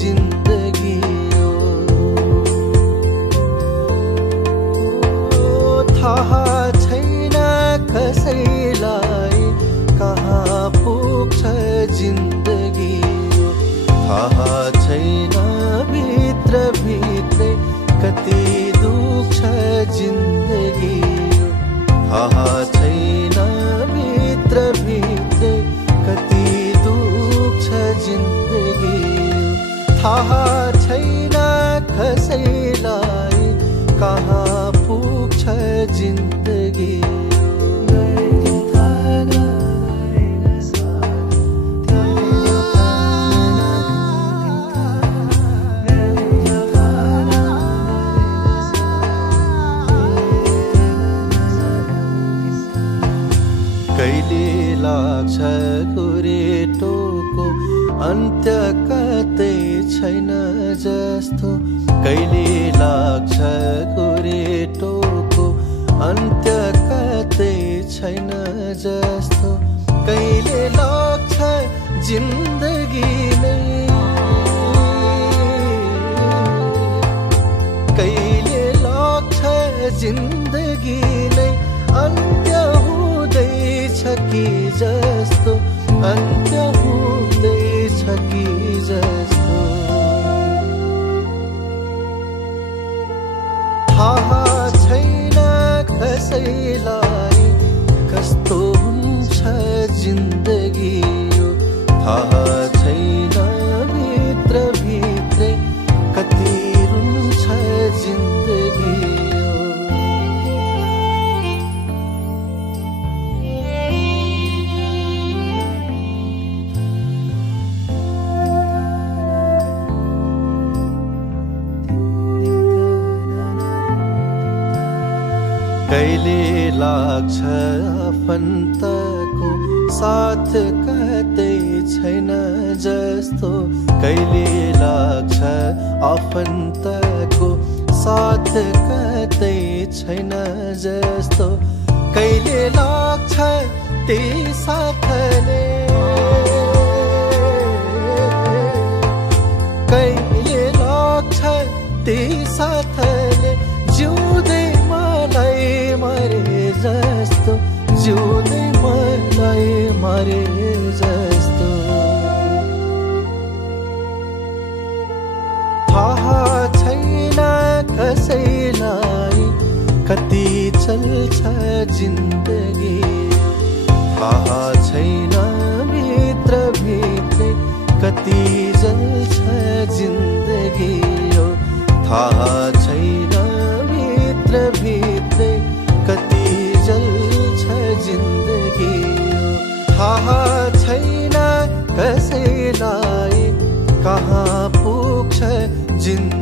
जिन्दगी थाहा छैन कसैलाई कहाँ पुग्छ जिन्दगी थाहा छैन भित्र भित्रै कति दुख्छ जिन्दगी थाहा छैन भित्र भित्रै कति दुख्छ जिन्दगी थाहा छैन कसैलाई कहाँ पुग्छ जिन्दगी कहिले लाग्छ गोरेटोको अन्त्य कतै छैन जस्तो कहिले लाग्छ गोरेटोको अन्त्य कतै छैन जस्तो कहिले लाग्छ जिन्दगी नै कहिले लाग्छ जिन्दगी नै अन्त्य हुँदैछ कि जस्तो अन्त्य हुँदैछ कि जस्तो थाहा छैन कसैलाई कस्तो हुन्छ जिन्दगी थाहा छैन भित्र भित्रै कति रुन्छ जिन्दगी कहिले लाग्छ आफन्तको साथ कतै छैन जस्तो कहिले लाग्छ आफन्तको साथ कतै छैन जस्तो कहिले लाग्छ त्यही साथले कहिले लाग्छ त्यही साथले जिउँदै मलाई मरे जस्तो जिउँदै मलाई मरे जस्तो थाहा छैन कसैलाई कति चल्छ जिन्दगी थाहा छैन भित्र भित्रै कति जल्छ जिन्दगी थाहा छैन भित्र भित्रै कति जल्छ जिन्दगी थाहा छैन कसैलाई कहाँ पुग्छ जिन्दगी